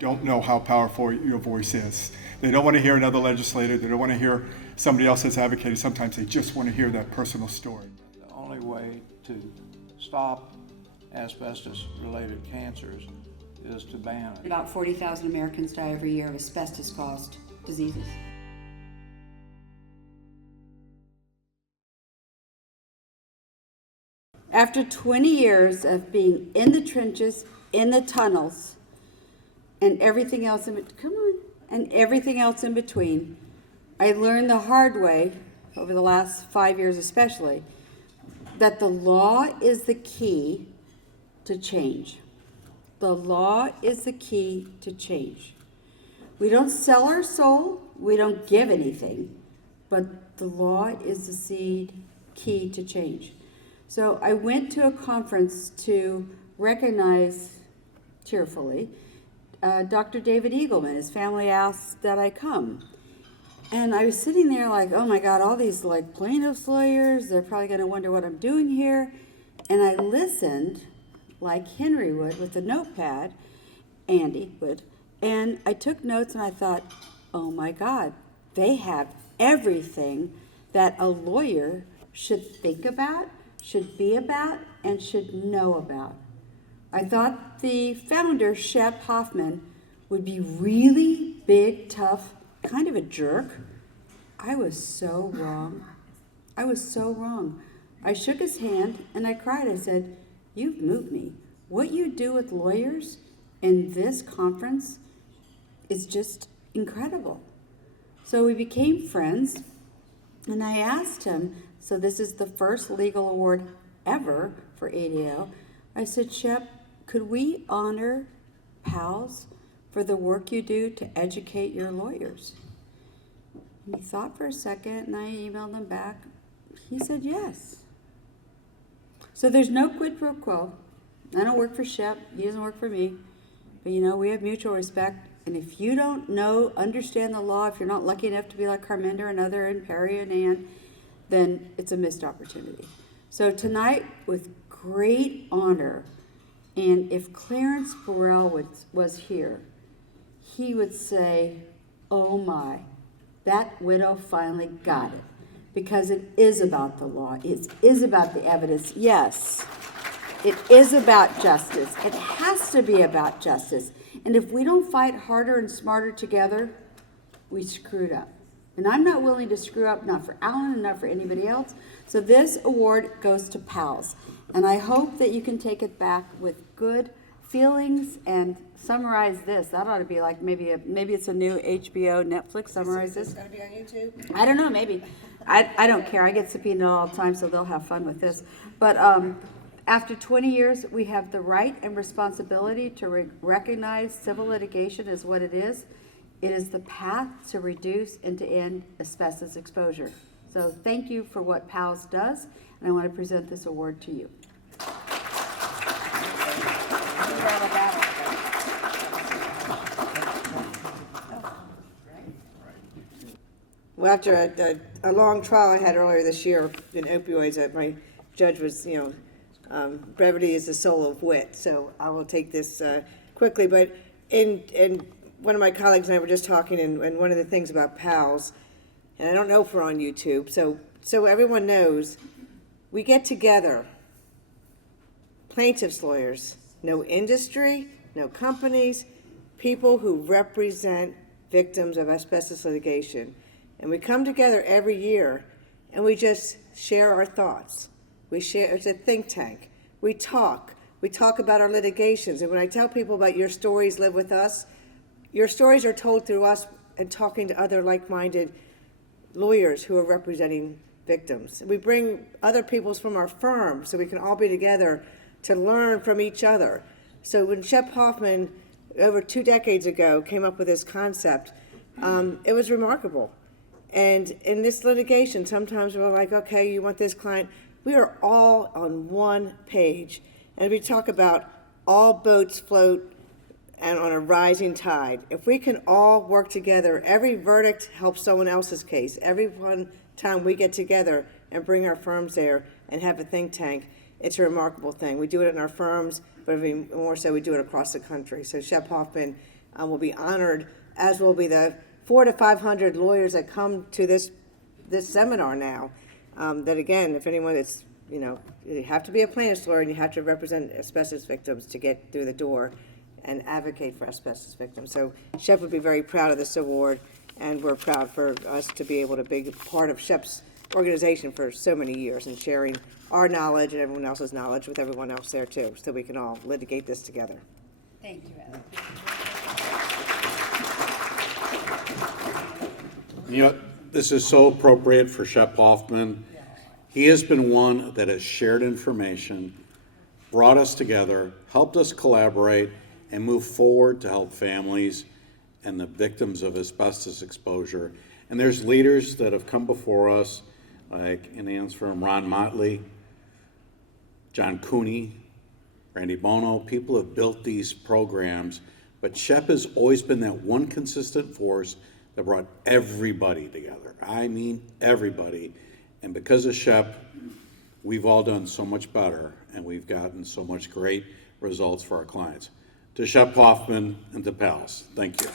don't know how powerful your voice is. They don't want to hear another legislator. They don't want to hear somebody else that's advocated. Sometimes they just want to hear that personal story. The only way to stop asbestos-related cancers is to ban it. About 40,000 Americans die every year of asbestos-caused diseases. After 20 years of being in the trenches, in the tunnels, and everything else everything else in between, I learned the hard way, over the last 5 years especially, that the law is the key to change. The law is the key to change. We don't sell our soul, we don't give anything, but the law is the key to change. So I went to a conference to recognize, cheerfully, Dr. David Eagleman. His family asked that I come. And I was sitting there like, oh my God, all these like plaintiffs' lawyers, they're probably gonna wonder what I'm doing here. And I listened like Henry would with a notepad, Andy would, and I took notes and I thought, oh my God, they have everything that a lawyer should think about, should be about, and should know about. I thought the founder, Shep Hoffman, would be really big, tough, kind of a jerk. I was so wrong. I was so wrong. I shook his hand and I cried. I said, you've moved me. What you do with lawyers in this conference is just incredible. So we became friends, and I asked him, so this is the first legal award ever for ADAO. I said, Shep, could we honor PALS for the work you do to educate your lawyers? And he thought for a second, and I emailed him back. He said yes. So there's no quid pro quo. I don't work for Shep, he doesn't work for me. But you know, we have mutual respect. And if you don't understand the law, if you're not lucky enough to be like Carmender and other and Perry and Ann, then it's a missed opportunity. So tonight, with great honor, and if Clarence Burrell was here, he would say, oh my, that widow finally got it. Because it is about the law, it is about the evidence. Yes, it is about justice. It has to be about justice. And if we don't fight harder and smarter together, we screwed up. And I'm not willing to screw up, not for Alan and not for anybody else. So this award goes to PALS. And I hope that you can take it back with good feelings and summarize this. That ought to be like maybe it's a new HBO, Netflix, summarize this. Is this going to be on YouTube? I don't know, maybe. I don't care. I get subpoenaed all the time, so they'll have fun with this. But after 20 years, we have the right and responsibility to recognize civil litigation as what it is. It is the path to reduce and to end asbestos exposure. So thank you for what PALS does, and I want to present this award to you. Well, after a long trial I had earlier this year in opioids, my judge was, brevity is the soul of wit. So I will take this quickly. But in one of my colleagues and I were just talking, and one of the things about PALS, and I don't know if we're on YouTube, so everyone knows, we get together, plaintiffs' lawyers, no industry, no companies, people who represent victims of asbestos litigation. And we come together every year and we just share our thoughts. It's a think tank. We talk about our litigations. And when I tell people about your stories live with us, your stories are told through us and talking to other like-minded lawyers who are representing victims. We bring other people from our firm so we can all be together to learn from each other. So when Shep Hoffman, over 2 decades ago, came up with this concept, it was remarkable. And in this litigation, sometimes we're like, okay, you want this client. We are all on one page. And we talk about all boats float and on a rising tide. If we can all work together, every verdict helps someone else's case. Every one time we get together and bring our firms there and have a think tank, it's a remarkable thing. We do it in our firms, but even more so, we do it across the country. So Shep Hoffman will be honored, as will be the 400 to 500 lawyers that come to this seminar now. That again, if anyone is, you have to be a plaintiff's lawyer and you have to represent asbestos victims to get through the door and advocate for asbestos victims. So SHEP would be very proud of this award, and we're proud for us to be able to be part of SHEP's organization for so many years and sharing our knowledge and everyone else's knowledge with everyone else there too, so we can all litigate this together. Thank you, Ellen. This is so appropriate for Shep Hoffman. He has been one that has shared information, brought us together, helped us collaborate, and move forward to help families and the victims of asbestos exposure. And there's leaders that have come before us, like in Ann's firm, Ron Motley, John Cooney, Randy Bono. People have built these programs, but Shep has always been that one consistent force that brought everybody together. I mean everybody. And because of Shep, we've all done so much better, and we've gotten so much great results for our clients. To Shep Hoffman and to PALS, thank you.